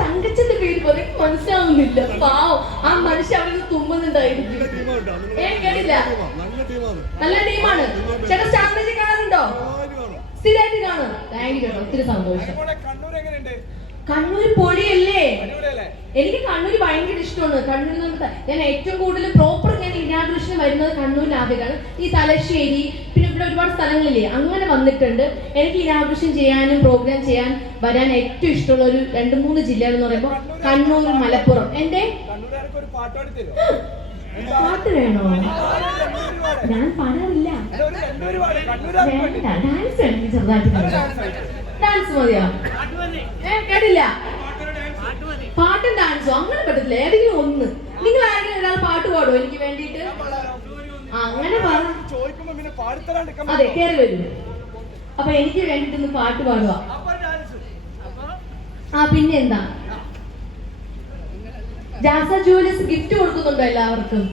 തങ്കച്ചന്റെ പേര് പോലെ മനസ്സിലാവുന്നില്ല. പാവം. ആ മനുഷ്യ അവിടെ തുമ്മുന്നുണ്ടായിരിക്കും. കേട്ടില്ല? നല്ല ടീമാണ്. നല്ല ടീമാണ്. ചേട്ടാ സ്റ്റാർട്ടേജ് കാണാറുണ്ടോ? സ്ഥിരമായിട്ട് കാണും. താങ്ക് യു ഒത്തിരി സന്തോഷം. കണ്ണൂർ എങ്ങനെയുണ്ട്? കണ്ണൂർ പൊടിയല്ലേ അടിപൊളിയല്ലേ? എനിക്ക് കണ്ണൂർ ഭയങ്കര ഇഷ്ടമാണ്. കണ്ണൂരിൽ നിന്ന് ഞാൻ ഏറ്റവും കൂടുതൽ പ്രോപ്പർ ഞാൻ ഇനാഗ്രേഷൻ വരുന്നത് കണ്ണൂരിൽ ഈ തലശ്ശേരി ഒരുപാട് സ്ഥലങ്ങളില്ലേ? അങ്ങനെ വന്നിട്ടുണ്ട്. എനിക്ക് ഇനാഗ്രേഷൻ ചെയ്യാനും പ്രോഗ്രാം ചെയ്യാൻ വരാൻ ഏറ്റവും ഇഷ്ടമുള്ള ഒരു രണ്ട് മൂന്ന് ജില്ല എന്ന് പറയുമ്പോൾ കണ്ണൂർ മലപ്പുറം. എന്റെ പാട്ട് വേണോ? ഞാൻ പാടാറില്ല. ഡാൻസ് ഡാൻസ് മതിയോ? കേട്ടില്ല. പാട്ടും ഡാൻസോ അങ്ങനെ പറ്റത്തില്ല. ഏതെങ്കിലും ഒന്ന്. നിങ്ങൾ ആരെങ്കിലും ഒരാൾ പാട്ട് പാടുമോ എനിക്ക് വേണ്ടിയിട്ട്? അങ്ങനെ ചോദിക്കുമ്പോ പിന്നെ പാടിത്തരാണ്ട് അതെ കയറി വരൂ. അപ്പൊ എനിക്ക് വേണ്ടിട്ടൊന്ന് പാട്ട് പാടുക ആ പിന്നെന്താ? ജാസ ജൂലിയസ് ഗിഫ്റ്റ് കൊടുക്കുന്നുണ്ടോ എല്ലാവർക്കും?